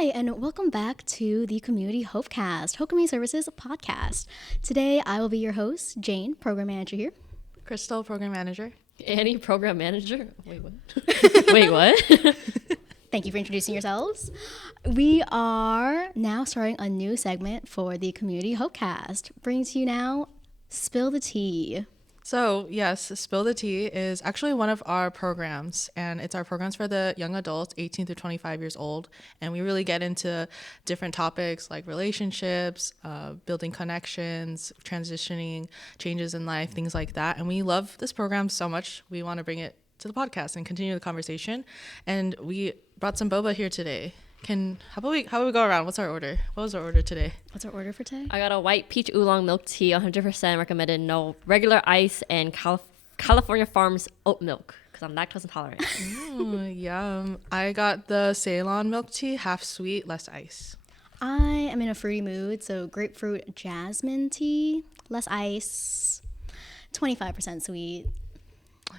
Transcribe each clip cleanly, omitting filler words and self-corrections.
Hi, and welcome back to the Community HOPEcast, Hope Community Services podcast. Today, I will be your host, Jane, program manager here. Crystal, program manager. Annie, program manager. Wait, what? Wait, what? Thank you for introducing yourselves. We are now starting a new segment for the Community HOPEcast, bringing to you now Spill the Tea. So yes, Spill the Tea is actually one of our programs, and it's our programs for the young adults 18 through 25 years old. And we really get into different topics like relationships, building connections, transitioning, changes in life, things like that. And we love this program so much. We want to bring it to the podcast and continue the conversation. And we brought some boba here today. How about we go around? What's our order? What was our order today? What's our order for today? I got a white peach oolong milk tea, 100% recommended, no regular ice, and California Farms oat milk because I'm lactose intolerant. Yum. I got the Ceylon milk tea, half sweet, less ice. I am in a fruity mood, so grapefruit jasmine tea, less ice, 25% sweet.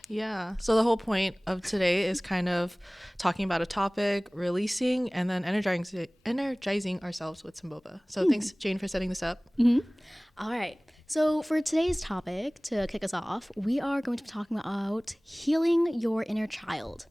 Yeah. So the whole point of today is kind of talking about a topic, releasing, and then energizing ourselves with some boba. So thanks, Jane, for setting this up. All right. So for today's topic, to kick us off, we are going to be talking about healing your inner child.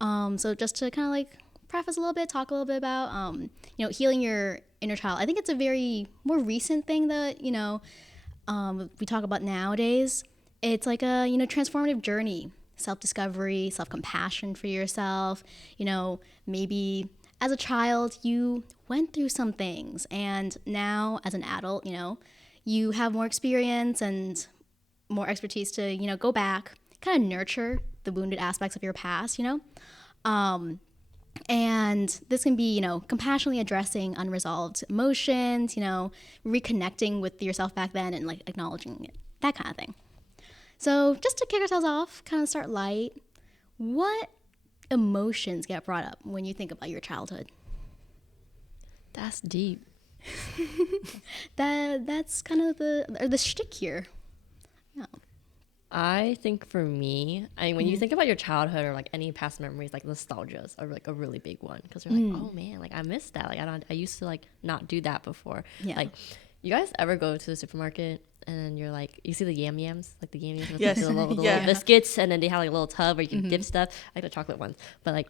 So just to kind of like preface a little bit, talk a little bit about, healing your inner child. I think it's a very more recent thing that, we talk about nowadays. It's like a, transformative journey, self-discovery, self-compassion for yourself. Maybe as a child, you went through some things, and now as an adult, you have more experience and more expertise to, go back, kind of nurture the wounded aspects of your past, and this can be, compassionately addressing unresolved emotions, reconnecting with yourself back then and like acknowledging it, that kind of thing. So just to kick ourselves off, kind of start light, what emotions get brought up when you think about your childhood? That's deep. That's kind of the shtick here. Yeah. I think for me, when you think about your childhood or like any past memories, like nostalgias are like a really big one because you're like, oh man, like I missed that. Like I used to like not do that before. Yeah. Like, you guys ever go to the supermarket and then you're like, you see the yams, like the yams with Yes. the little biscuits, and then they have like a little tub where you can dip stuff. I like the chocolate ones, but like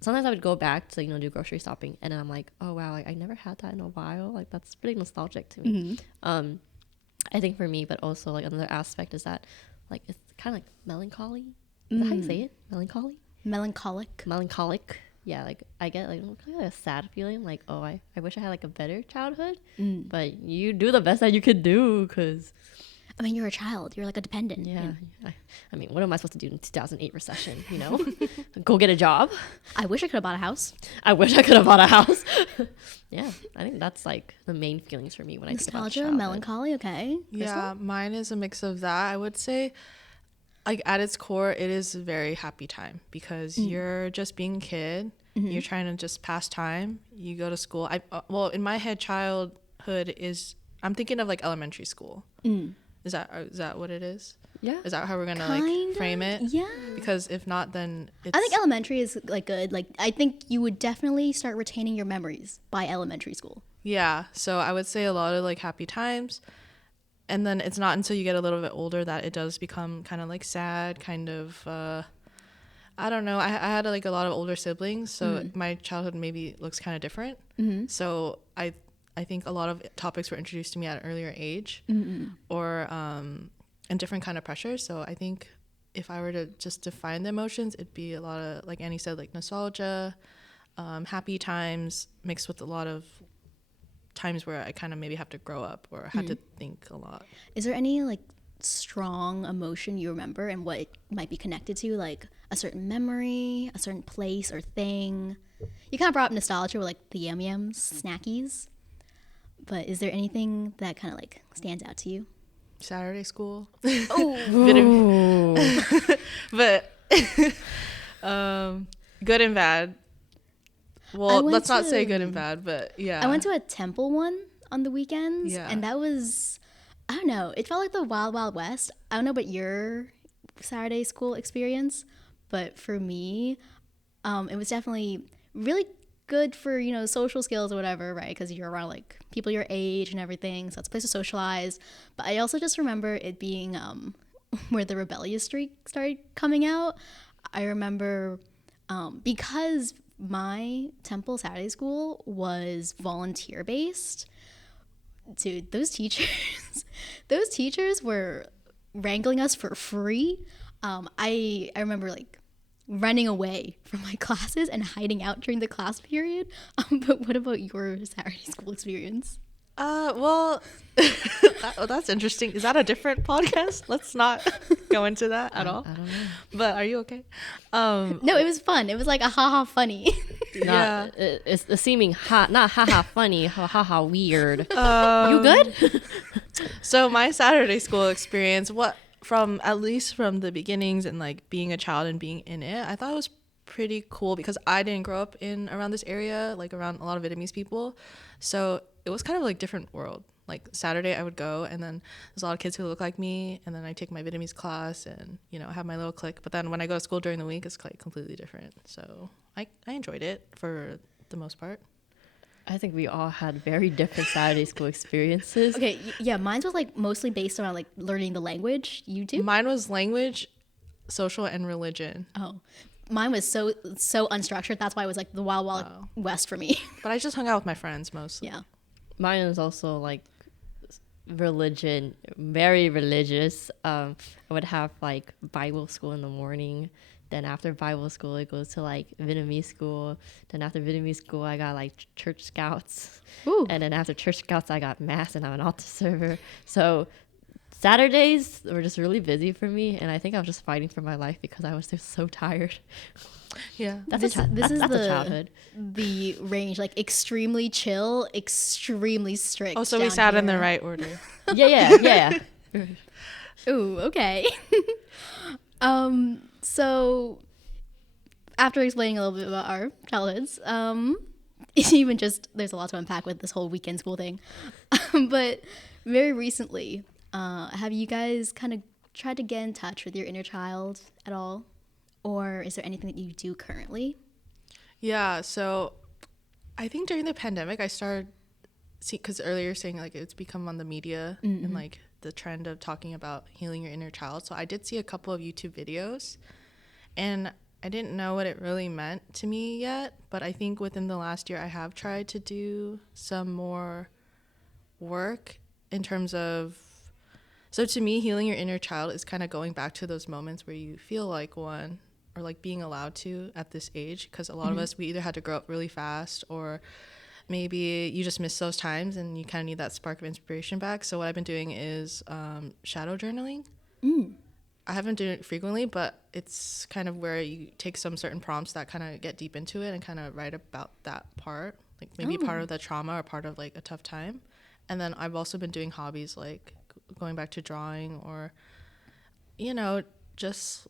sometimes I would go back to do grocery shopping, and then I'm like, oh wow, like I never had that in a while. Like that's pretty nostalgic to me. I think for me, but also like another aspect is that like it's kind of like melancholy. Is that how you say it? Melancholic. Yeah, like I get like kind of a sad feeling, like, oh, I wish I had like a better childhood, but you do the best that you could do because, I mean, you're a child, you're like a dependent. Yeah. I mean, what am I supposed to do in 2008 recession, Go get a job? I wish I could have bought a house. Yeah, I think that's like the main feelings for me when I think about Nostalgia, childhood. melancholy, okay. Yeah, mine is a mix of that. I would say, like at its core, it is a very happy time because you're just being a kid. You're trying to just pass time. You go to school. In my head, childhood is, I'm thinking of like elementary school. Is that what it is? Yeah. Is that how we're gonna like frame it? Yeah. Because if not, then it's, I think elementary is like good. Like I think you would definitely start retaining your memories by elementary school. yeah. So I would say a lot of like happy times. And then it's not until you get a little bit older that it does become kind of like sad, kind of, I don't know. I had like a lot of older siblings, so my childhood maybe looks kind of different. So I think a lot of topics were introduced to me at an earlier age, or and different kind of pressures. So I think if I were to just define the emotions, it'd be a lot of, like Annie said, like nostalgia, happy times mixed with a lot of times where I kind of maybe have to grow up or had to think a lot. Is there any like strong emotion you remember and what it might be connected to, like a certain memory, a certain place or thing? You kind of brought up nostalgia with like the yams, snackies, but is there anything that kind of like stands out to you? Saturday school. Oh, But good and bad. Well, let's not say good and bad, but yeah. I went to a temple one on the weekends, Yeah. and that was, I don't know, it felt like the Wild Wild West. I don't know about your Saturday school experience, but for me, it was definitely really good for, you know, social skills or whatever, right? Because you're around like people your age and everything. So it's a place to socialize. But I also just remember it being where the rebellious streak started coming out. I remember because my Temple Saturday school was volunteer based, dude, those teachers, those teachers were wrangling us for free. I remember like running away from my classes and hiding out during the class period. But what about your Saturday school experience? Well, that's interesting. Is that a different podcast? Let's not go into that at all. I don't know. But are you okay? No, it was fun. It was like a haha funny. Yeah. It's the seeming not haha funny, haha weird. You good? So my Saturday school experience, from at least from the beginnings and like being a child and being in it, I thought it was pretty cool because I didn't grow up around this area, like around a lot of Vietnamese people. So it was kind of like different world. Like Saturday I would go and then there's a lot of kids who look like me, and then I take my Vietnamese class and, you know, have my little clique. But then when I go to school during the week, it's like completely different. So I enjoyed it for the most part. I think we all had very different Saturday school experiences. Okay, yeah, mine was like mostly based around like learning the language. You too? Mine was language, social, and religion. Oh, mine was so unstructured. That's why it was like the wild west for me. But I just hung out with my friends mostly. Yeah. Mine is also like religion, very religious. I would have like Bible school in the morning. Then after Bible school, it goes to like Vietnamese school. Then after Vietnamese school, I got like church scouts. Ooh. And then after church scouts, I got mass and I'm an altar server. So Saturdays were just really busy for me. And I think I was just fighting for my life because I was just so tired. Yeah. That's a childhood. The range, like extremely chill, extremely strict. Oh, so we down sat in here. the right order. Yeah. Ooh, okay. So after explaining a little bit about our childhoods, even just there's a lot to unpack with this whole weekend school thing. But very recently, have you guys kind of tried to get in touch with your inner child at all? Or is there anything that you do currently? Yeah, so I think during the pandemic I started because earlier you're saying like it's become on the media and like the trend of talking about healing your inner child. So I did see a couple of YouTube videos and I didn't know what it really meant to me yet, but I think within the last year I have tried to do some more work in terms of, so to me, healing your inner child is kind of going back to those moments where you feel like one, or like being allowed to at this age, because a lot of us, we either had to grow up really fast or maybe you just miss those times and you kind of need that spark of inspiration back. So what I've been doing is shadow journaling. I haven't done it frequently, but it's kind of where you take some certain prompts that kind of get deep into it and kind of write about that part, like maybe part of the trauma or part of like a tough time. And then I've also been doing hobbies like going back to drawing or, you know, just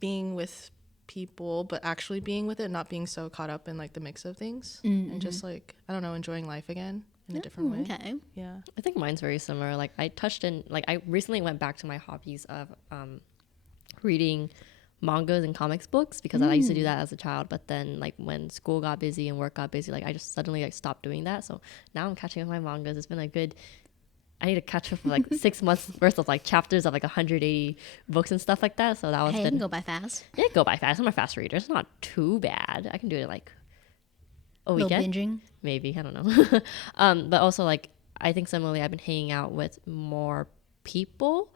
being with people, but actually being with it, not being so caught up in like the mix of things and just like, I don't know, enjoying life again in a different way. Okay. Yeah. I think mine's very similar. Like I recently went back to my hobbies of reading mangas and comics books because I used to do that as a child, but then like when school got busy and work got busy, like I just suddenly like stopped doing that. So now I'm catching up with my mangas. It's been a good, I need to catch up for like 6 months worth of like chapters of like 180 books and stuff like that. So that was Hey, it can go by fast. Yeah, go by fast. I'm a fast reader. It's not too bad. I can do it like a Little weekend. binging. Maybe, I don't know. But also like I think similarly I've been hanging out with more people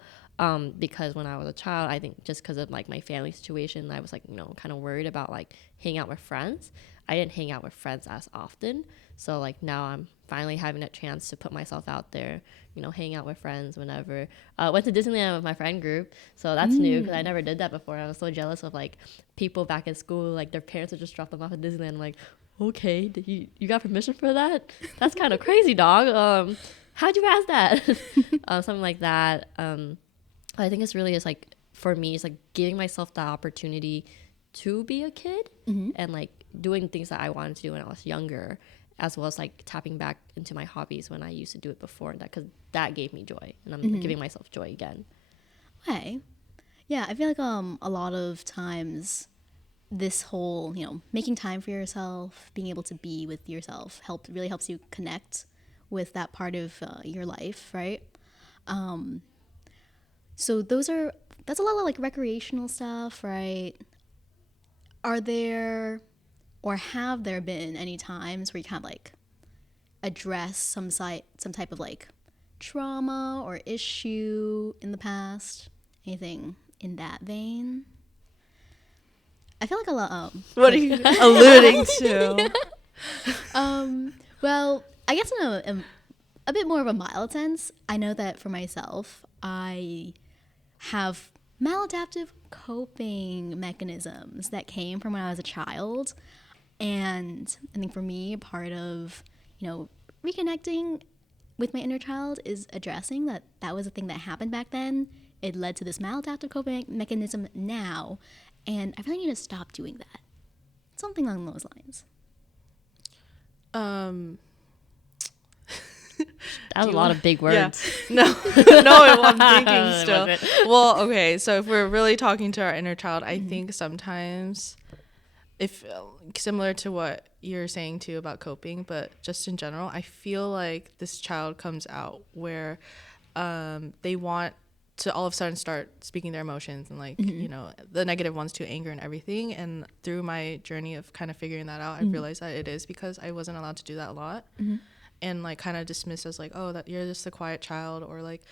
because when I was a child, I think just because of like my family situation, I was like, you know, kind of worried about like hanging out with friends. I didn't hang out with friends as often. So like now I'm finally having a chance to put myself out there, you know, hang out with friends whenever. Went to Disneyland with my friend group. So that's new because I never did that before. I was so jealous of like people back in school, like their parents would just drop them off at Disneyland. I'm like, okay, did you got permission for that? That's kind of crazy, dog. How'd you ask that? Something like that. I think it's really just like, for me, it's like giving myself the opportunity to be a kid and like doing things that I wanted to do when I was younger, as well as like tapping back into my hobbies when I used to do it before, that because that gave me joy, and I'm giving myself joy again. Okay. Yeah, I feel like a lot of times this whole, making time for yourself, being able to be with yourself really helps you connect with that part of your life, right? So that's a lot of like recreational stuff, right? Are there or have there been any times where you kind of like address some type of like trauma or issue in the past? Anything in that vein? I feel like a lot. What are you alluding to? Well, I guess in a bit more of a mild sense, I know that for myself, I have maladaptive coping mechanisms that came from when I was a child. And I think for me, part of, reconnecting with my inner child is addressing that was a thing that happened back then. It led to this maladaptive coping mechanism now. And I really need to stop doing that. Something along those lines. That was a lot of big words. Yeah. No, no, I'm thinking still. Well, okay, so if we're really talking to our inner child, I think sometimes, if similar to what you're saying too about coping, but just in general, I feel like this child comes out where they want to all of a sudden start speaking their emotions and like the negative ones to anger and everything. And through my journey of kind of figuring that out, I realized that it is because I wasn't allowed to do that a lot. And like kind of dismissed as like, oh, that you're just a quiet child, or like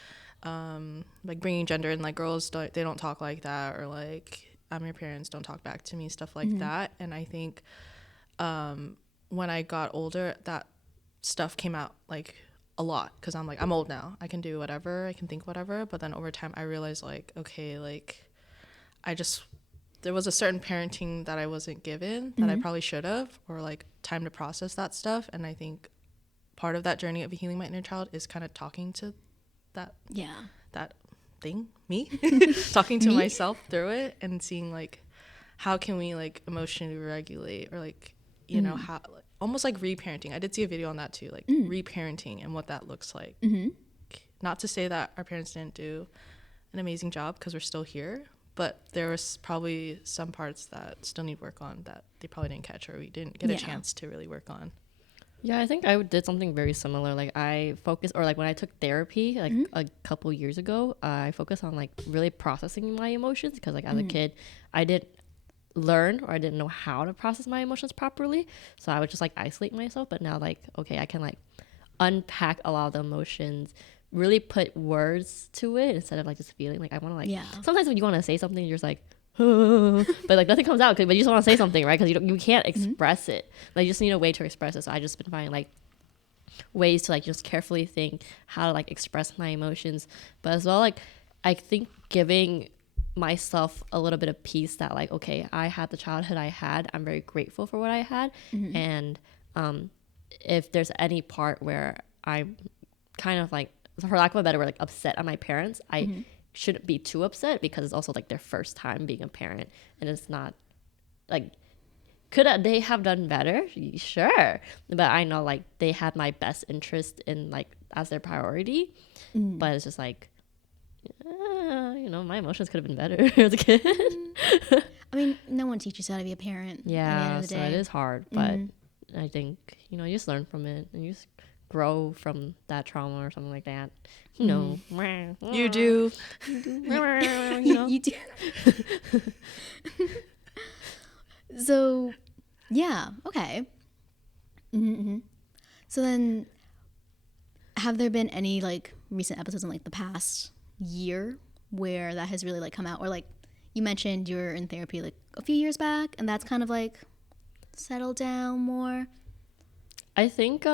bringing gender in, like girls they don't talk like that, or like your parents don't talk back to me, stuff like that. And I think when I got older, that stuff came out like a lot, because I'm like, I'm old now, I can do whatever, I can think whatever. But then over time I realized like, okay, like there was a certain parenting that I wasn't given that I probably should have, or like time to process that stuff. And I think part of that journey of healing my inner child is kind of talking to that thing, me, talking to myself through it, and seeing like how can we like emotionally regulate, or like how almost like reparenting. I did see a video on that too, like reparenting and what that looks like. Not to say that our parents didn't do an amazing job, because we're still here, but there was probably some parts that still need work on that they probably didn't catch, or we didn't get a chance to really work on. Yeah, I think I did something very similar. Like I focused, or like when I took therapy like a couple years ago, I focused on like really processing my emotions, because like as a kid, I didn't learn, or I didn't know how to process my emotions properly. So I would just like isolate myself. But now like, okay, I can like unpack a lot of the emotions, really put words to it instead of like just feeling. Like I want to like, sometimes when you want to say something, you're just like, but like nothing comes out, but you just want to say something, right? Because you can't express it. Like you just need a way to express it. So I just been finding like ways to like just carefully think how to like express my emotions, but as well like I think giving myself a little bit of peace that like, okay, I had the childhood I had, I'm very grateful for what I had, and if there's any part where I'm kind of like, for lack of a better word, like upset at my parents, I shouldn't be too upset, because it's also like their first time being a parent, and it's not like, could they have done better? Sure, but I know like they had my best interest in like as their priority, but it's just like my emotions could have been better as a kid. I mean, no one teaches you how to be a parent. Yeah, at the end of the so day. it is hard, but I think you just learn from it, and you just grow from that trauma or something like that. You do. You do. So, yeah, okay. So then, have there been any like recent episodes in like the past year where that has really like come out, or like you mentioned you were in therapy like a few years back, and that's kind of like settled down more? I think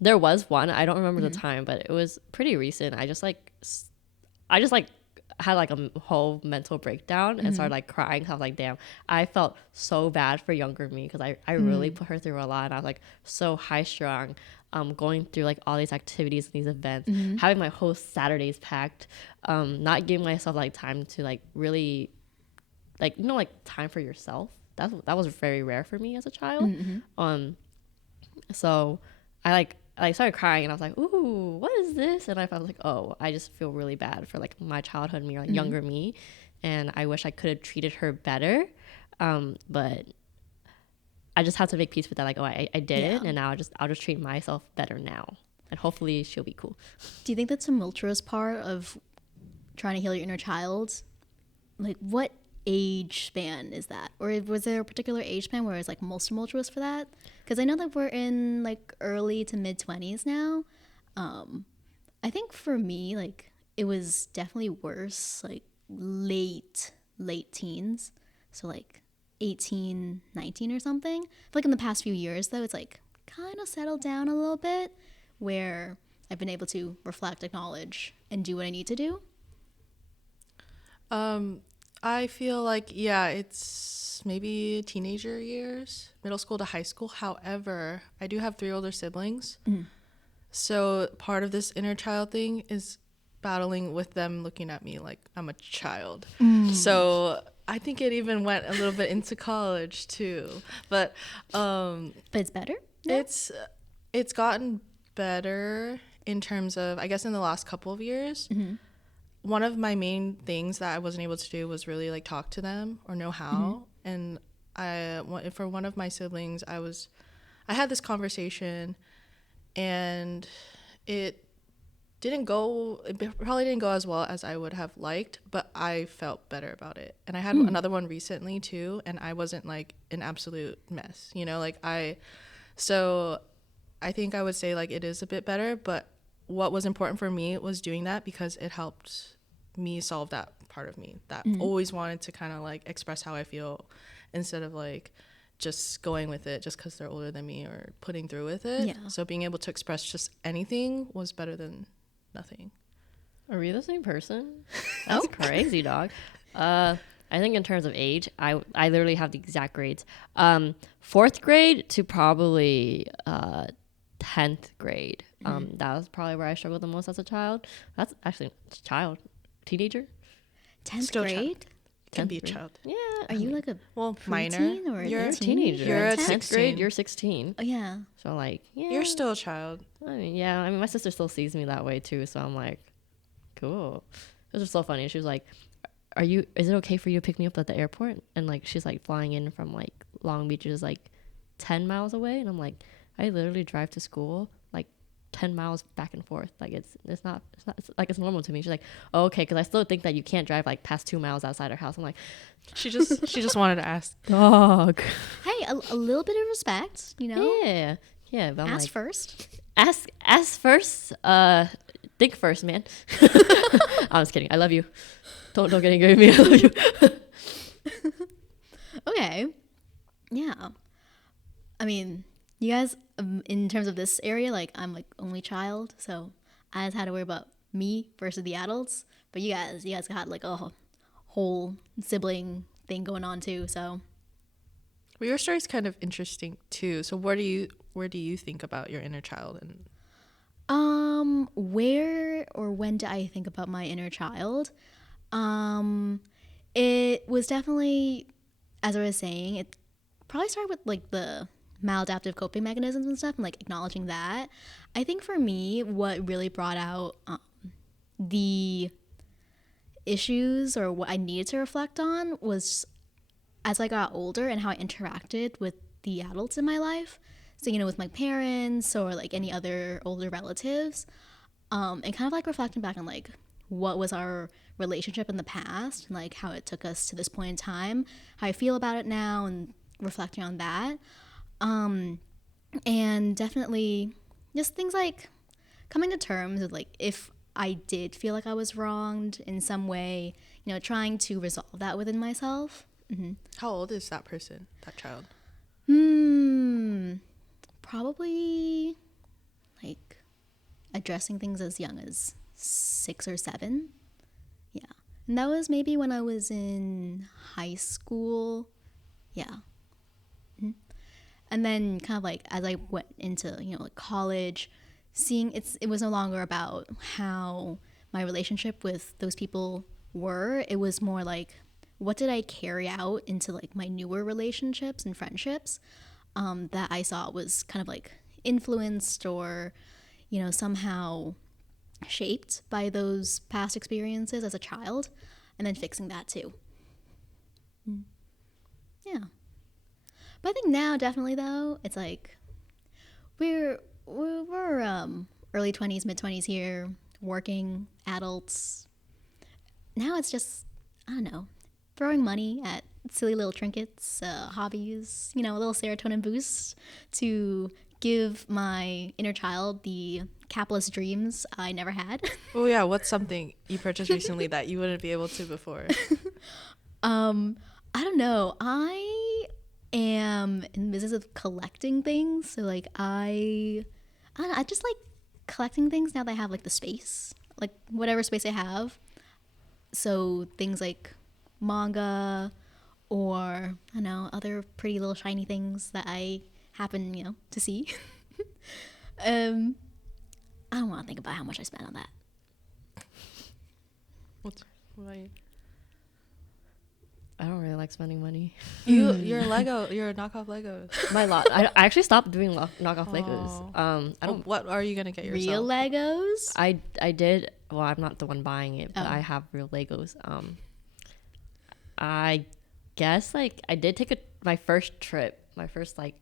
there was one, I don't remember the time, but it was pretty recent. I just had like a whole mental breakdown and started like crying. I was like, damn, I felt so bad for younger me, because I really put her through a lot, and I was like so high strung, going through like all these activities and these events, having my whole Saturdays packed, not giving myself like time to like really like like time for yourself. That was very rare for me as a child. So I started crying, and I was like, ooh, what is this? And I felt like, oh, I just feel really bad for like my childhood me, or like younger me, and I wish I could have treated her better. But I just have to make peace with that. Like, oh, I did Yeah. it, and now I'll just treat myself better now, and hopefully she'll be cool. Do you think the tumultuous part of trying to heal your inner child, like what age span is that? Or was there a particular age span where it's like most tumultuous for that? Because I know that we're in like early to mid 20s now. I think for me, like it was definitely worse, like late teens. So like 18, 19 or something. I feel like in the past few years though, it's like kind of settled down a little bit where I've been able to reflect, acknowledge, and do what I need to do. I feel like, yeah, it's maybe teenager years, middle school to high school. However, I do have 3 older siblings. So part of this inner child thing is battling with them looking at me like I'm a child. So I think it even went a little bit into college too. But it's better? No? it's gotten better in terms of, I guess, in the last couple of years. One of my main things that I wasn't able to do was really like talk to them or know how. And for one of my siblings, I had this conversation, and it probably didn't go as well as I would have liked, but I felt better about it. And I had another one recently too, and I wasn't like an absolute mess, so I think I would say like it is a bit better. But what was important for me was doing that because it helped me solve that part of me that always wanted to kind of like express how I feel instead of like just going with it just because they're older than me or putting through with it. Yeah. So being able to express just anything was better than nothing. Are we the same person? That's crazy, dog. I think in terms of age, I literally have the exact grades. 4th grade to probably 10th grade. That was probably where I struggled the most as a child. That's actually teenager. 10th Still grade? Can be a grade. child. Yeah. Are you like a Minor. preteen or You're a a teenager? You're at 10th 16. grade. You're 16. Oh, yeah. So like, yeah. You're still a child. I mean, yeah. I mean, my sister still sees me that way too. So I'm like, cool. It was just so funny. She was like, is it okay for you to pick me up at the airport? And like, she's like flying in from like Long Beach, is like 10 miles away. And I'm like, I literally drive to school like 10 miles back and forth. Like it's not it's like it's normal to me. She's like, oh, okay, because I still think that you can't drive like past 2 miles outside our house. I'm like, She just wanted to ask. dog. Hey, a little bit of respect, Yeah, but I'm Ask like, first. ask first, think first, man. I'm just kidding. I love you. Don't get angry with me. I love you. Okay. Yeah. I mean, you guys, in terms of this area, like I'm like only child, so I just had to worry about me versus the adults. But you guys got like a whole sibling thing going on too. So Well, your story's kind of interesting too. So where do you think about your inner child? And where or when did I think about my inner child? It was definitely, as I was saying, it probably started with like the maladaptive coping mechanisms and stuff, and like acknowledging that. I think for me, what really brought out the issues or what I needed to reflect on was as I got older and how I interacted with the adults in my life. So, with my parents or like any other older relatives, and kind of like reflecting back on like what was our relationship in the past and like how it took us to this point in time, how I feel about it now, and reflecting on that. And definitely just things like coming to terms with like if I did feel like I was wronged in some way, trying to resolve that within myself. how old is that person, that child? Probably like addressing things as young as 6 or 7. Yeah. And that was maybe when I was in high school. Yeah. And then kind of like as I went into, like college, seeing it was no longer about how my relationship with those people were. It was more like, what did I carry out into like my newer relationships and friendships that I saw was kind of like influenced or, somehow shaped by those past experiences as a child, and then fixing that too. Yeah. But I think now, definitely though, it's like we're early 20s, mid 20s here, working adults. Now it's just, I don't know, throwing money at silly little trinkets, hobbies, a little serotonin boost to give my inner child the capitalist dreams I never had. Oh yeah, what's something you purchased recently that you wouldn't be able to before? I don't know. I am in the business of collecting things. So like I don't know, I just like collecting things now that I have like the space, like whatever space I have. So things like manga or I don't know, other pretty little shiny things that I happen, to see. um I don't want to think about how much I spent on that. What about you? I don't really like spending money. You're knockoff Legos. I actually stopped doing knockoff Legos. I don't. What are you gonna get yourself? Real Legos? I did. Well, I'm not the one buying it, but Oh. I have real Legos. I guess like I did take my first trip, my first like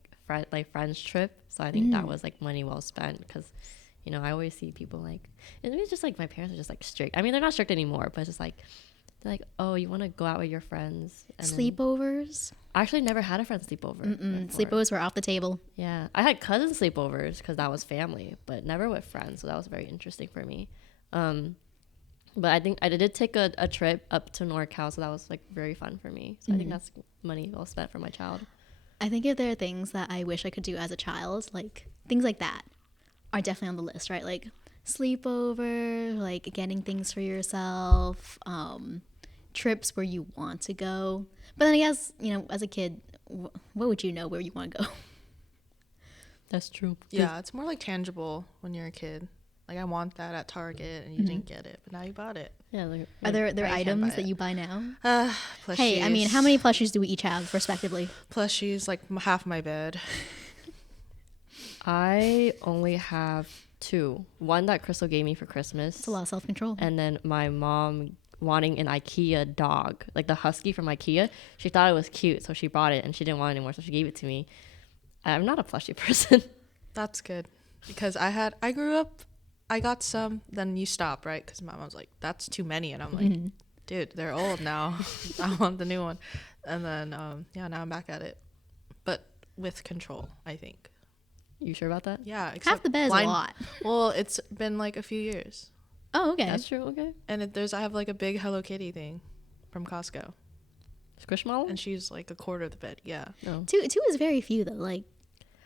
friends trip. So I think that was like money well spent because, I always see people like, and it's just like my parents are just like strict. I mean, they're not strict anymore, but it's just like, they're like, oh, you want to go out with your friends? And then- Sleepovers? I actually never had a friend sleepover. before. Sleepovers were off the table. Yeah, I had cousin sleepovers because that was family, but never with friends. So that was very interesting for me. But I think I did take a trip up to NorCal, so that was like very fun for me. So I think that's money well spent for my child. I think if there are things that I wish I could do as a child, like things like that are definitely on the list, right? Like sleepover, like getting things for yourself, trips where you want to go. But then I guess, as a kid, what would you know where you want to go? That's true. Yeah, it's more like tangible when you're a kid. Like I want that at Target and you didn't get it, but now you bought it. Yeah. Like, Are there But I can't items buy that it. you buy now? Plushies. Hey, I mean, how many plushies do we each have, respectively? plushies? Like half my bed. I only have 2. One that Crystal gave me for Christmas. It's a lot of self-control. And then my mom wanting an IKEA dog, like the husky from IKEA. She thought it was cute, so she bought it, and she didn't want it anymore, so she gave it to me. I'm not a plushie person. That's good because I grew up. I got some, then you stop, right? Because my mom's like, that's too many. And I'm like, dude, they're old now. I want the new one. And then, now I'm back at it. But with control, I think. You sure about that? Yeah. Half the bed is a lot. Well, it's been like a few years. Oh, okay. That's true. Okay. And I have like a big Hello Kitty thing from Costco. Squishmallow? And she's like a quarter of the bed. Yeah. No. Two is very few, though. Like,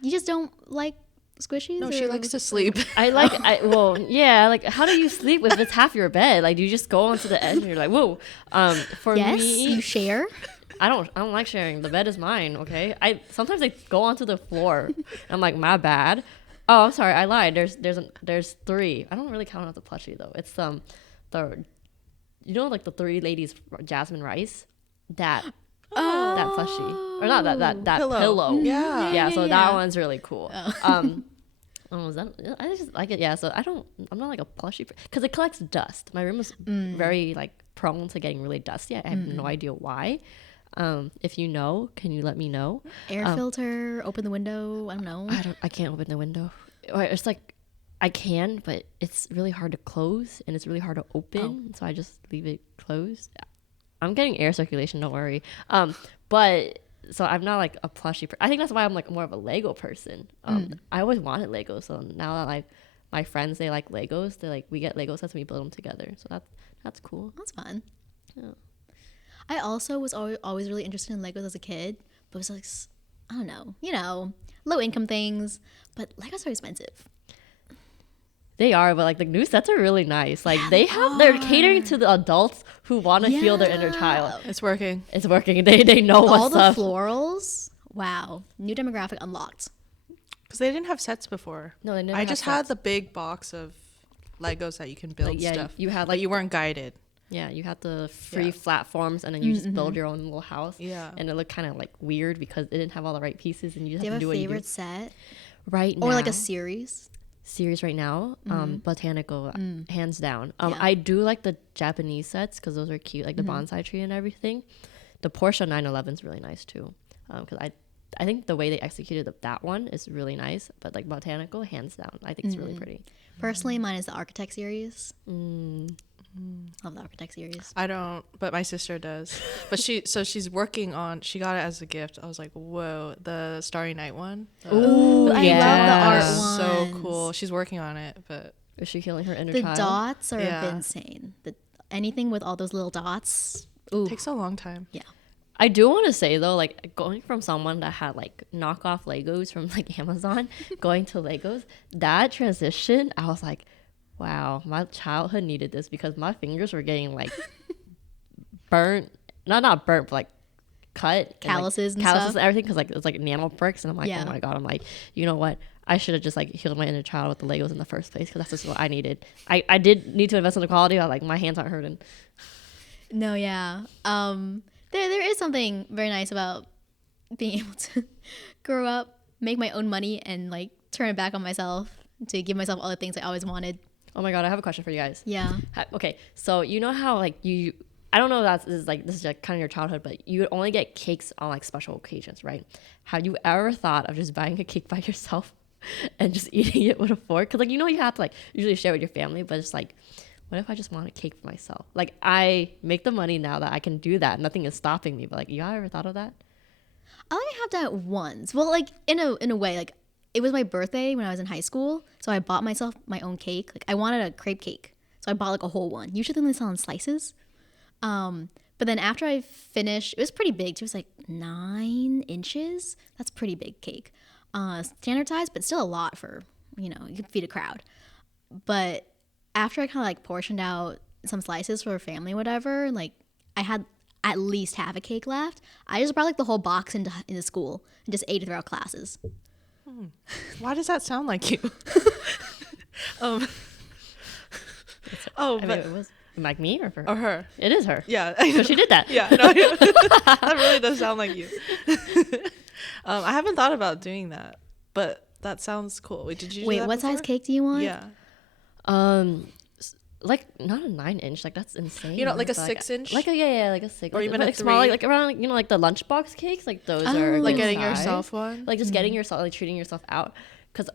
you just don't like squishies? No, she or- likes to sleep. Yeah, like how do you sleep if it's half your bed? Like do you just go onto the edge and you're like, whoa. For Yes, me, you share? I don't like sharing. The bed is mine, okay? Sometimes I go onto the floor. I'm like, my bad. Oh, I'm sorry, I lied. There's 3. I don't really count as a plushie though. It's the like the 3 ladies Jasmine Rice. That plushie. Or not that pillow. Yeah. Yeah, so yeah. that one's really cool. Is that, I just like it. Yeah, so I'm not like a plushie because it collects dust. My room is very like prone to getting really dusty. I have no idea why. If you know, can you let me know? Air filter, open the window, I don't know. I can't open the window. It's like I can, but it's really hard to close and it's really hard to open. So I just leave it closed. I'm getting air circulation, don't worry. But so I'm not like a plushie. I think that's why I'm like more of a Lego person. I always wanted Legos, so now that like my friends they like Legos, they like we get Lego sets and we build them together. So that's cool. That's fun. Yeah. I also was always really interested in Legos as a kid, but it was like, I don't know, low income things, but Legos are expensive. They are, but like the new sets are really nice. Like they're catering to the adults who want to heal their inner child. It's working. It's working. They know All what's the up. florals, wow, new demographic unlocked. Because they didn't have sets before. No, they never I had just had sets. the big box of Legos that you can build Like, yeah, stuff. you had, like like- you weren't guided. Yeah, you had the free Yeah. platforms, and then you just build your own little house. Yeah. And it looked kind of like weird because it didn't have all the right pieces, and you just Do you have have to do a what you do. favorite set? Right now, Or like a series? series right now, botanical, hands down. Yeah. I do like the Japanese sets because those are cute, like the bonsai tree and everything. The Porsche 911 is really nice too. because I think the way they executed that one is really nice. But like botanical, hands down, I think it's really pretty. Personally, mine is the Architect series. Love the Architect series. I don't, but my sister does. But she's working on. She got it as a gift. I was like, whoa, the Starry Night one. Ooh, I love the art It's ones. so cool. She's working on it, but Is she healing her inner The child? dots are Yeah. insane. Anything with all those little dots. Ooh. it takes a long time. Yeah. I do want to say though, like going from someone that had like knockoff Legos from like Amazon, going to Legos, that transition, I was like, wow, my childhood needed this because my fingers were getting like burnt, not burnt, but like cut, Calluses and calluses stuff. and everything because like it's like nano bricks, and I'm like, Yeah. oh my god, I'm like, you know what? I should have just like healed my inner child with the Legos in the first place because that's just what I needed. I did need to invest in the quality. I like my hands aren't hurting. No, yeah. There is something very nice about being able to grow up, make my own money, and like turn it back on myself to give myself all the things I always wanted. Oh my god, I have a question for you guys. Yeah. Okay, so you know how like I don't know if this is like kind of your childhood, but you would only get cakes on like special occasions, right? Have you ever thought of just buying a cake by yourself and just eating it with a fork? Because like you have to like usually share with your family, but it's like, what if I just want a cake for myself? Like I make the money now that I can do that. Nothing is stopping me. But like, y'all ever thought of that? I only have that once. Well, like in a way, like it was my birthday when I was in high school, so I bought myself my own cake. Like I wanted a crepe cake, so I bought like a whole one. Usually they only sell in slices. But then after I finished, it was pretty big too. It was like 9 inches. That's pretty big cake. Standard size, but still a lot for, you could feed a crowd. But after I kind of like portioned out some slices for family, whatever, like I had at least half a cake left. I just brought like the whole box into school and just ate it throughout classes. Why does that sound like you? I but mean, it was like me or for her? or her. It is her. Yeah, So she did that. Yeah, no, that really does sound like you. I haven't thought about doing that, but that sounds cool. Wait, did you? do Wait, that what size before? cake do you want? Yeah, Like not a 9-inch, like that's insane. You know, like a But, 6-inch? like like a 6, Or like, even like a small, 3. like around, like the lunchbox cakes, like those Oh. are a like good getting size. yourself one. Like just getting yourself, like treating yourself out. Because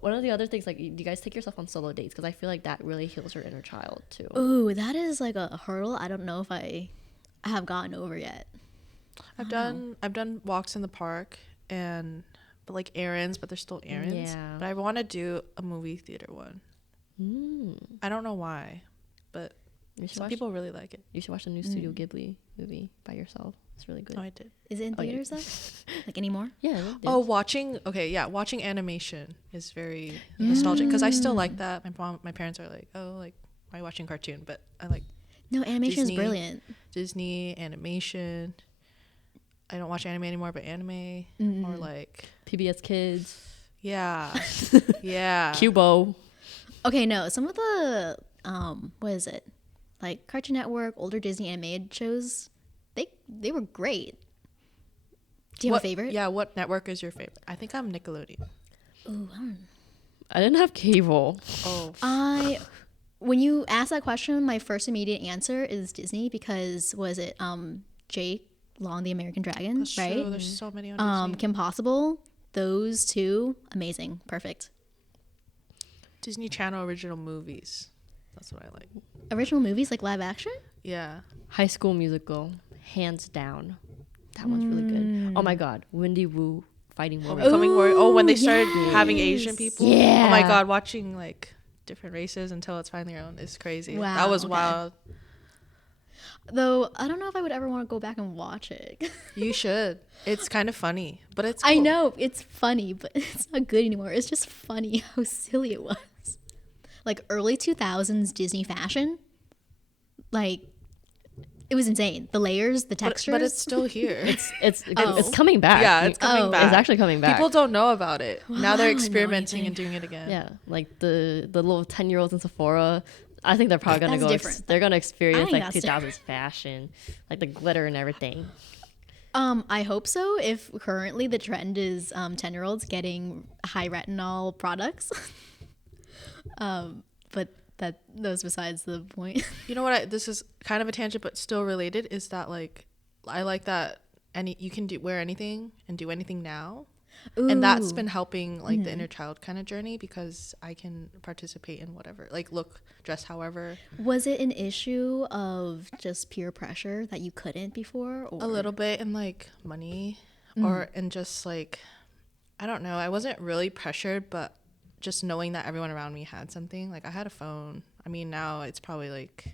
one of the other things, like, do you guys take yourself on solo dates? Because I feel like that really heals your inner child too. Ooh, that is like a hurdle. I don't know if I have gotten over yet. I've done walks in the park but like errands, but they're still errands. Yeah. But I want to do a movie theater one. I don't know why, but You should some watch, people really like it. you should watch the new Studio Ghibli movie by yourself. It's really good. Oh, I did. Is it in Oh, yeah. theaters though? Like anymore? Yeah. Oh, watching animation is very nostalgic because I still like that. My parents are like, oh, like why are you watching cartoon? But I like No, animation Disney. is brilliant. Disney animation. I don't watch anime anymore, but anime or like PBS Kids, yeah, yeah. Cubo. Okay, no, some of the what is it? Like Cartoon Network, older Disney animated shows, they were great. Do you have a favorite? Yeah, what network is your favorite? I think I'm Nickelodeon. Ooh, I don't know. I didn't have cable. Oh, When you ask that question, my first immediate answer is Disney because was it Jake Long the American Dragon, that's right? true. There's so many on Disney. Kim Possible, those two, amazing, perfect. Disney Channel original movies. That's what I like. Original movies like live action? Yeah. High School Musical, hands down. That one's really good. Oh my God, Wendy Wu Fighting Warrior. Becoming Warrior. Oh, when they started yes. having Asian people. Yeah. Oh my God, watching like different races until it's finally their own is crazy. Wow, That was okay. wild. Though I don't know if I would ever want to go back and watch it. You should. It's kind of funny, but it's. I cool. know it's funny, but it's not good anymore. It's just funny how silly it was. Like early 2000s Disney fashion, like it was insane. The layers, the textures. But it's still here. It's Oh. coming back. Yeah, it's coming Oh. back. It's actually coming back. People don't know about it. Now they're Wow, experimenting no, and doing it again. Yeah, like the little 10-year-olds in Sephora. I think they're probably gonna That's go. different. They're gonna experience think like that's 2000s fashion, like the glitter and everything. I hope so. If currently the trend is 10-year-olds getting high retinol products, but those besides the point. You know what? This is kind of a tangent, but still related. Is that like I like that you can wear anything and do anything now. Ooh. And that's been helping like the inner child kind of journey, because I can participate in whatever, like look, dress however. Was it an issue of just peer pressure that you couldn't before? Or? A little bit, and like money, and just like, I don't know. I wasn't really pressured, but just knowing that everyone around me had something. Like I had a phone. I mean, now it's probably like,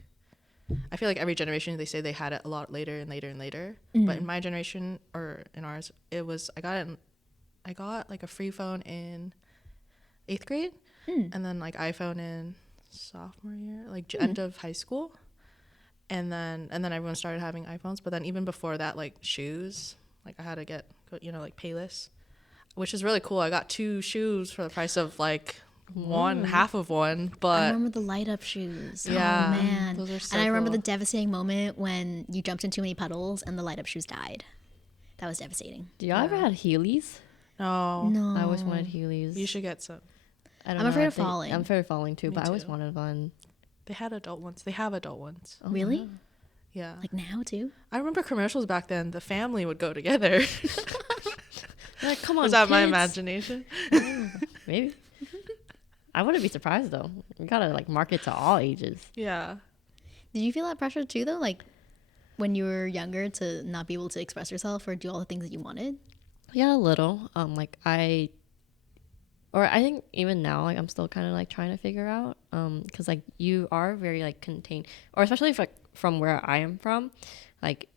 I feel like every generation, they say they had it a lot later and later and later. But in my generation, or in ours, it was, I got like a free phone in 8th grade, and then like iPhone in sophomore year, like end of high school. And then everyone started having iPhones. But then even before that, like shoes, like I had to get, like Payless, which is really cool. I got 2 shoes for the price of like half of one. But I remember the light up shoes. Yeah, Oh man. those are so and I remember cool. the devastating moment when you jumped in too many puddles and the light up shoes died. That was devastating. Do y'all ever had Heelys? No, No. I always wanted Heelys. you should get some. I don't I'm know, afraid I of think- falling. I'm afraid of falling too, Me but I always too. wanted one. They had adult ones. They have adult ones. Oh, Really? wow. Yeah. Like now too? I remember commercials back then. The family would go together. Like, come on, Was that my kids. imagination? Maybe. I wouldn't be surprised though. You gotta like market to all ages. Yeah. Did you feel that pressure too though? Like when you were younger to not be able to express yourself or do all the things that you wanted? Yeah, a little. Like I think even now, like I'm still kind of like trying to figure out, because like you are very like contained, or especially if, like, from where I am from, like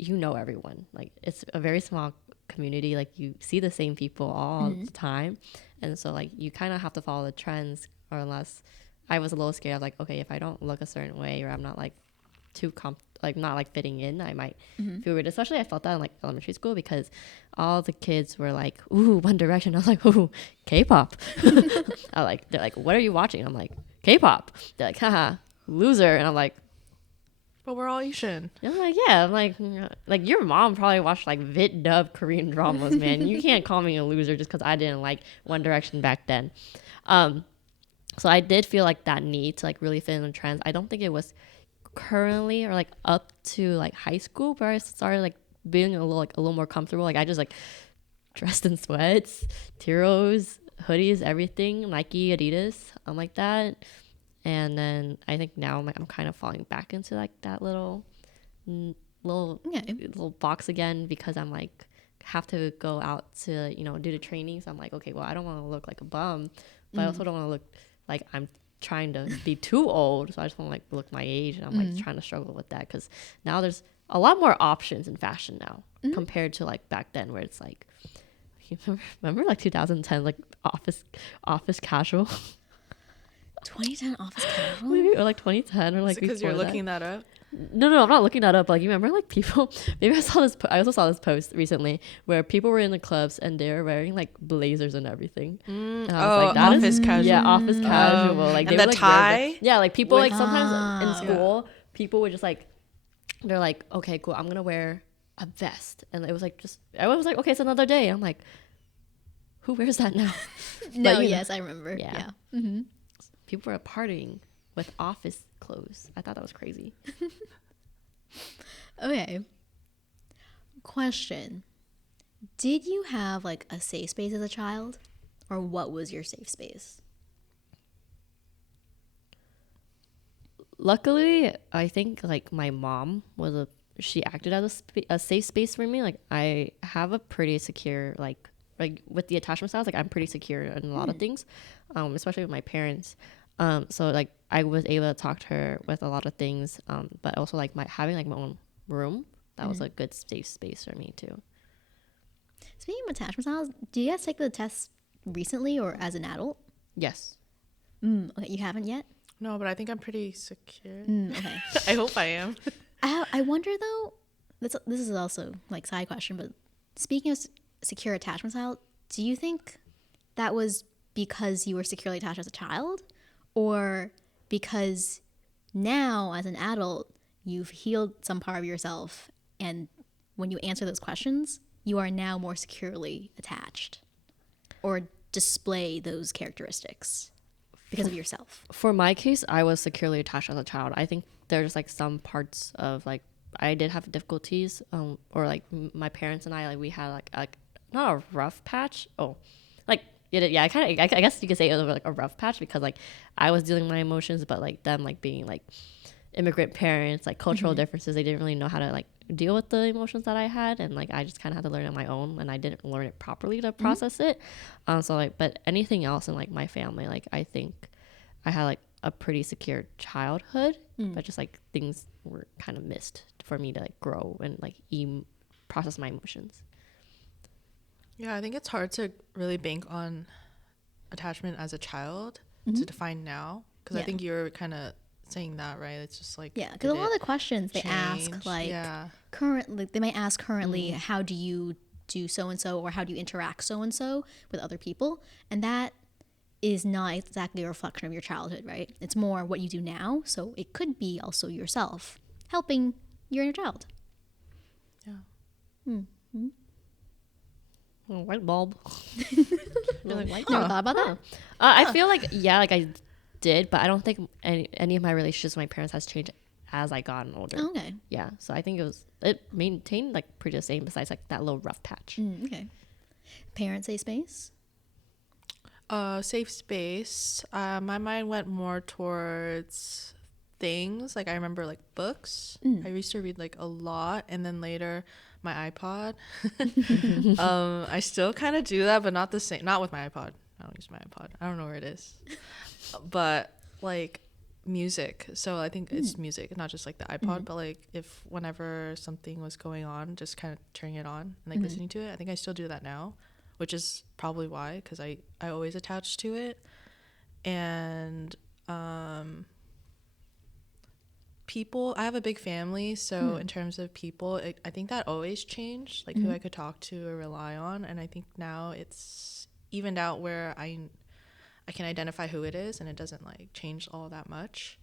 everyone. Like it's a very small community. Like you see the same people all the time, and so like you kind of have to follow the trends, or unless I was a little scared of like, okay, if I don't look a certain way, or I'm not like too not like fitting in, I might feel weird. Especially I felt that in like elementary school, because all the kids were like, ooh, One Direction. I was like, ooh, K-pop. They're like, what are you watching? I'm like, K-pop. They're like, haha, loser. And I'm like, But we're all Asian. I'm like, yeah. I'm like your mom probably watched like Vit dub Korean dramas, man. You can't call me a loser just because I didn't like One Direction back then. So I did feel like that need to like really fit in the trends. I don't think it was currently or like up to like high school, but I started like being a little more comfortable. Like I just like dressed in sweats, tiros, hoodies, everything, Nike, Adidas, like that. And then I think now I'm kind of falling back into like that little box again, because I'm like have to go out to do the training. So I'm like, okay, well, I don't want to look like a bum, but I also don't want to look like I'm trying to be too old. So I just want to like look my age, and I'm like trying to struggle with that, because now there's a lot more options in fashion now compared to like back then, where it's like, remember like 2010 like office casual. 2010 office casual? Maybe, or like 2010, or like Because you're before looking that up. No, I'm not looking that up. Like, you remember like people, maybe I saw this, I also saw this post recently where people were in the clubs and they were wearing like blazers and everything. And I was like, that office is, casual. yeah, office casual. Like, and they the would, like, tie? yeah, like people with- like sometimes in Yeah. school, people would just like, they're like, okay, cool, I'm gonna wear a vest. And it was like, everyone was like, okay, it's another day. I'm like, who wears that now? No, But, yes, I remember. Yeah. Yeah. People were partying with office clothes. I thought that was crazy. Okay. Question. Did you have like a safe space as a child? Or what was your safe space? Luckily, I think like my mom she acted as a safe space for me. Like I have a pretty secure like with the attachment styles, like I'm pretty secure in a lot of things, especially with my parents. So like I was able to talk to her with a lot of things, but also like having like my own room, that was a good safe space for me too. Speaking of attachment styles, do you guys take the test recently or as an adult? Yes. Okay, you haven't yet? No, but I think I'm pretty secure. Okay. I hope I am. I wonder though, this is also like side question, but speaking of secure attachment style, do you think that was because you were securely attached as a child, or because now as an adult you've healed some part of yourself, and when you answer those questions you are now more securely attached or display those characteristics because of yourself? For my case, I was securely attached as a child. I think there's like some parts of like I did have difficulties, or like my parents and I, like we had like not a rough patch. Oh, like yeah, I guess you could say it was like a rough patch because like I was dealing with my emotions, but like them like being like immigrant parents, like cultural differences, they didn't really know how to like deal with the emotions that I had, and like I just kind of had to learn it on my own, and I didn't learn it properly to process it. So like, but anything else in like my family, like I think I had like a pretty secure childhood, but just like things were kind of missed for me to like grow and like process my emotions. Yeah, I think it's hard to really bank on attachment as a child to define now, because I think you're kind of saying that, right? It's just like, Yeah, because a lot of the questions they ask, change? like Yeah. currently, they might ask currently, how do you do so and so, or how do you interact so and so with other people, and that is not exactly a reflection of your childhood, right? It's more what you do now, so it could be also yourself helping your inner child. Yeah. Oh, light bulb. You're like, Never thought about that? I feel like like I did, but I don't think any of my relationships with my parents has changed as I gotten older. Oh, okay. Yeah, so I think it maintained like pretty the same, besides like that little rough patch. Okay. Parent safe space. Safe space. My mind went more towards things. Like I remember like books. I used to read like a lot, and then later my iPod. I still kind of do that, but not the same. Not with my iPod. I don't use my iPod. I don't know where it is. But like music. So I think it's music, not just like the iPod, but like if whenever something was going on, just kind of turning it on and like listening to it. I think I still do that now, which is probably why, because I always attach to it. And people, I have a big family, so in terms of people, I think that always changed, like who I could talk to or rely on. And I think now it's evened out where I can identify who it is, and it doesn't like change all that much.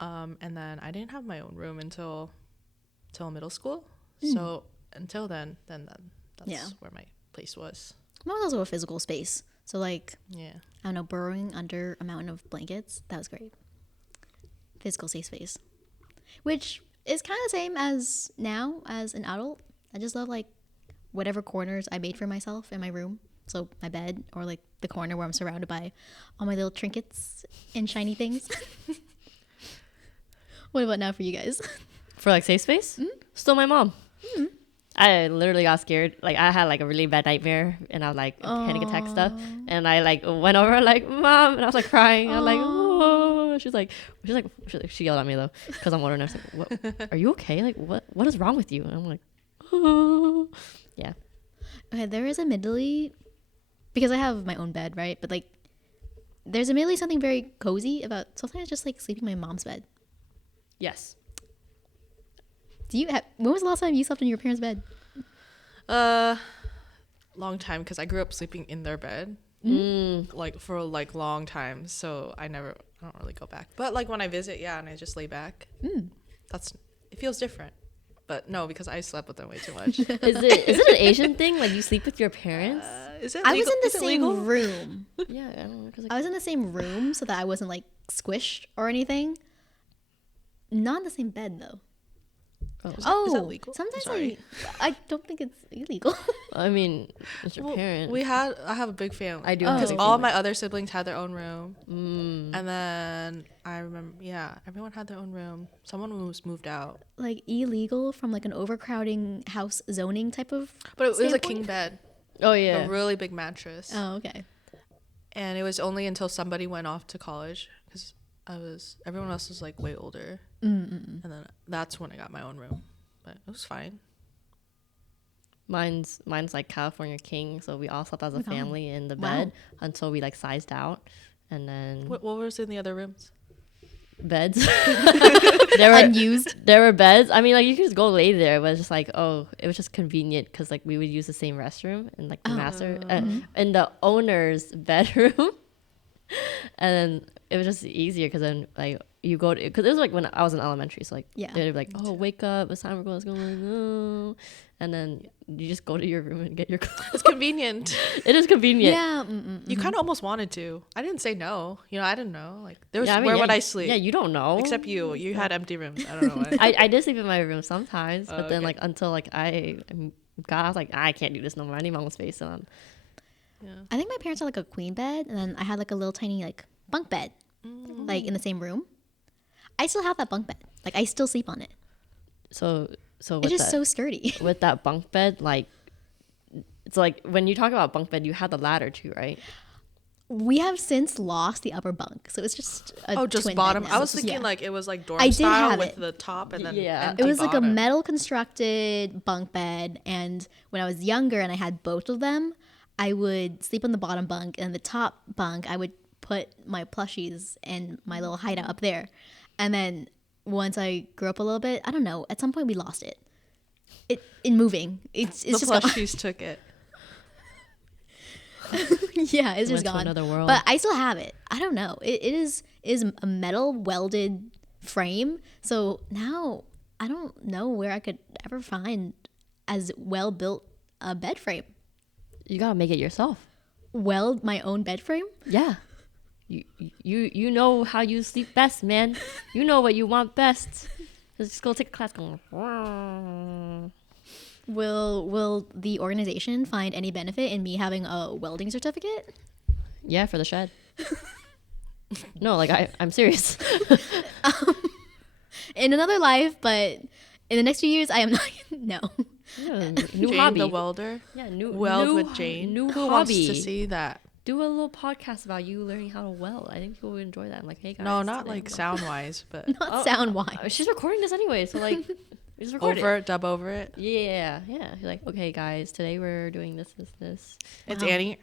And then I didn't have my own room until middle school. So until then that's where my place was. Mine was also a physical space. So like, Yeah. I don't know, burrowing under a mountain of blankets, that was great. Physical safe space. Which is kind of the same as now as an adult. I just love like whatever corners I made for myself in my room. So my bed, or like the corner where I'm surrounded by all my little trinkets and shiny things. What about now for you guys? For like safe space, still my mom. I literally got scared. Like I had like a really bad nightmare, and I was like panic attack stuff, and I like went over like, "Mom," and I was like crying. I was like, "Oh," she yelled at me though because I'm older, and I was like, "What? Are you okay? Like what is wrong with you?" And I'm like, "Oh," yeah. Okay, there is admittedly, because I have my own bed, right? But like, there's admittedly something very cozy about sometimes just like sleeping in my mom's bed. Yes. When was the last time you slept in your parents' bed? Long time, because I grew up sleeping in their bed like for like long time, so I don't really go back. But like when I visit, and I just lay back, it feels different. But no, because I slept with them way too much. Is it an Asian thing? Like you sleep with your parents? Is it I legal? was in the Is it same legal? room. Yeah, I don't know. 'Cause, like, I was in the same room so that I wasn't like squished or anything. Not in the same bed though. Is that legal? Sometimes Sorry. I don't think it's illegal. I mean, it's your Well, parent. I have a big family. I do because have a all big my other siblings had their own room, and then I remember, everyone had their own room. Someone was moved out, Like illegal from like an overcrowding house zoning type of. but it was a standpoint? king bed, Oh yeah. a really big mattress, Oh, okay. and it was only until somebody went off to college, because everyone else was like way older, and then that's when I got my own room, but it was fine. Mine's like California King, so we all slept as a Oh my God. family in the Wow. bed until we like sized out, and then What was in the other rooms? beds. there were Unused. there were beds. I mean, like you could just go lay there, but it's just like it was just convenient because like we would use the same restroom in like the master in the owner's bedroom, and then it was just easier because then like you go to, because it was like when I was in elementary, so like Yeah. they'd be like, oh, wake up, it's time for school, let's go, like, oh. And then you just go to your room and get your clothes. It's convenient. It is convenient. Yeah. You kind of almost wanted to. I didn't say no. You know, I didn't know. Like, there was, Yeah, I mean, where yeah, would I sleep? Yeah, you don't know. Except you. You had empty rooms. I don't know why. I did sleep in my room sometimes, but then okay. like until like I was like, I can't do this no more. I need my own space. And Yeah. I think my parents had like a queen bed, and then I had like a little tiny like bunk bed, like in the same room. I still have that bunk bed. Like I still sleep on it. so It's with just that, so sturdy. with that bunk bed, like it's like when you talk about bunk bed, you had the ladder too, right? We have since lost the upper bunk, so it's just a Just twin bottom. bed now. I was thinking Yeah. like it was like dorm I did style have with it. the top and then Yeah. empty It was like a bottom. metal constructed bunk bed, and when I was younger and I had both of them, I would sleep on the bottom bunk, and the top bunk I would put my plushies and my little hideout up there. And then once I grew up a little bit, I don't know, at some point we lost it. In moving. It's The just gone. plushies took it. Yeah, it's just Went to gone. another world. But I still have it. I don't know. It is a metal welded frame. So now I don't know where I could ever find as well built a bed frame. You gotta make it yourself. Weld my own bed frame? Yeah. You know how you sleep best, man. You know what you want best. Just go take a class. Go. Will the organization find any benefit in me having a welding certificate? Yeah, for the shed. No, like I'm serious. In another life, but in the next few years I am not no. Yeah, new Jane hobby. the welder. Yeah, new Weld new, with Jane. New Who hobby. wants to see that? Do a little podcast about you learning how to weld. I think people would enjoy that. I'm like, hey guys. No, not today like I'm sound wise, but Not sound wise. She's recording this anyway, so like, we just record over it. it, dub over it. Yeah. You're like, okay, guys, today we're doing this. It's Wow. Annie.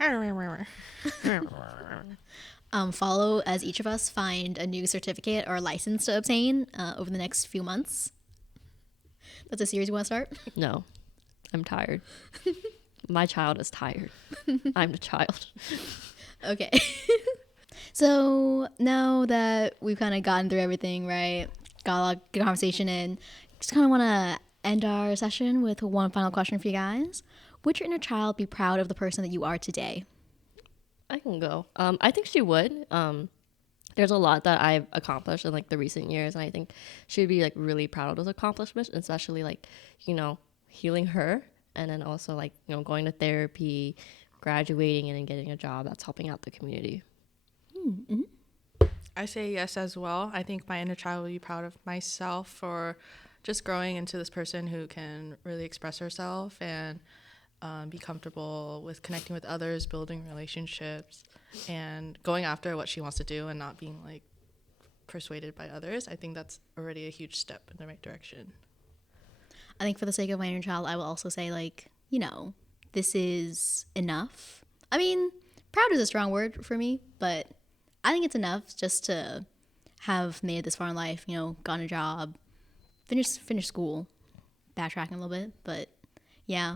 Follow as each of us find a new certificate or license to obtain over the next few months. That's a series you want to start? No, I'm tired. My child is tired. I'm the child. Okay. So now that we've kind of gotten through everything, right? Got a lot of good conversation in. Just kind of want to end our session with one final question for you guys. Would your inner child be proud of the person that you are today? I can go. I think she would. There's a lot that I've accomplished in like the recent years, and I think she'd be like really proud of those accomplishments, especially like, you know, healing her, and then also like, you know, going to therapy, graduating, and then getting a job that's helping out the community. I say yes as well. I think my inner child will be proud of myself for just growing into this person who can really express herself and be comfortable with connecting with others, building relationships, and going after what she wants to do and not being like persuaded by others. I think that's already a huge step in the right direction. I think for the sake of my inner child, I will also say, like, you know, this is enough. I mean, proud is a strong word for me, but I think it's enough just to have made it this far in life, you know, gotten a job, finish school, backtracking a little bit, but yeah,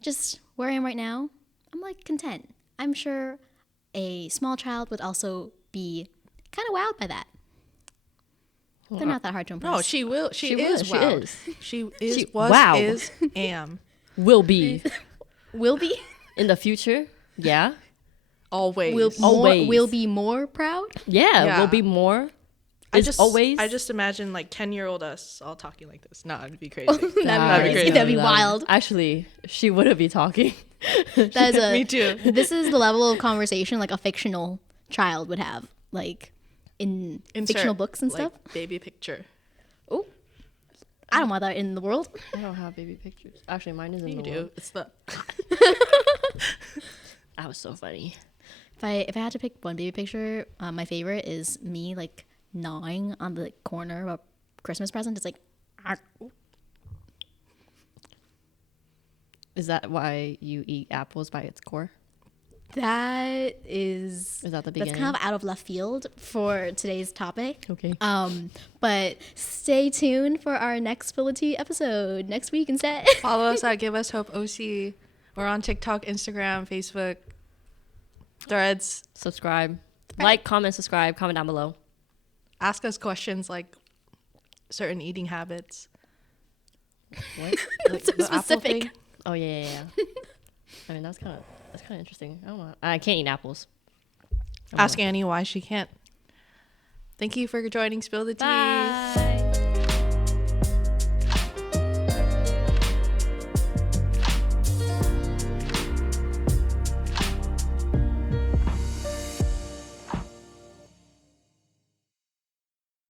just where I am right now, I'm like content. I'm sure a small child would also be kind of wowed by that. They're not that hard to impress. No, she will. She is. She Wowed. is. She is. She- Was. wow. Is. Am. Will be will be. in the future. Yeah. Always. Will be more proud. Yeah. Will be more. I just imagine like 10-year-old us all talking like this. No, it'd be crazy. That'd be That'd be crazy. That'd be That wild. Actually, she wouldn't be talking. That is Me too. This is the level of conversation like a fictional child would have, like in Insert, fictional books and like, stuff. Baby picture. Oh, I don't want that in the world. I don't have baby pictures. Actually, mine is in You the do. world. It's the. That was so funny. If I had to pick one baby picture, my favorite is me like gnawing on the corner of a Christmas present. It's like, "Arr." Is that why you eat apples by its core? that is Is that the that's beginning? kind of out of left field for today's topic. Okay. But stay tuned for our next Ability episode next week instead. Follow us at Give Us Hope OC. We're on TikTok, Instagram, Facebook, Threads. Subscribe. Like, comment, subscribe. Comment down below. ask us questions like certain eating habits. What? That's so The apple specific. thing. Oh yeah. I mean, that's kind of interesting. I don't know. I can't eat apples. I don't Ask know. Annie why she can't. Thank you for joining Spill the Tea. Bye.